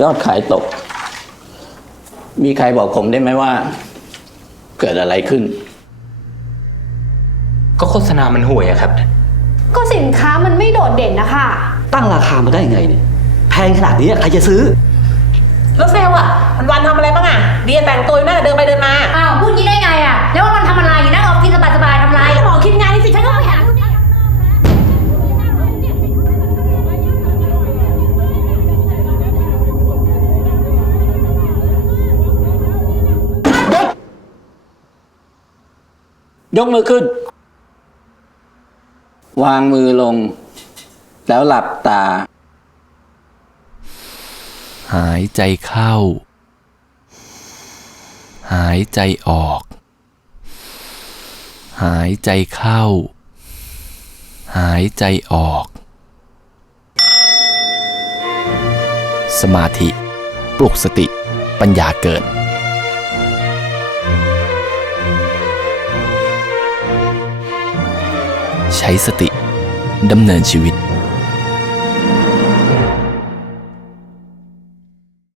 ยอดขายตก มีใครบอกผมได้ไหมว่า เกิดอะไรขึ้น ก็โฆษณามันห่วยอะครับ ก็สินค้ามันไม่โดดเด่นนะคะ ตั้งราคามาได้ยังไงเนี่ย แพงขนาดนี้ใครจะซื้อ แล้วเซลล์อะวันวันๆทำอะไรบ้างอะเดียแต่งตัวอยู่นั่นน่ะเดินไปเดินมา ยกมือขึ้น วางมือลง แล้วหลับตา หายใจเข้า หายใจออก หายใจเข้า หายใจออก สมาธิ ปลุกสติ ปัญญาเกิด ใช้สติดำเนินชีวิต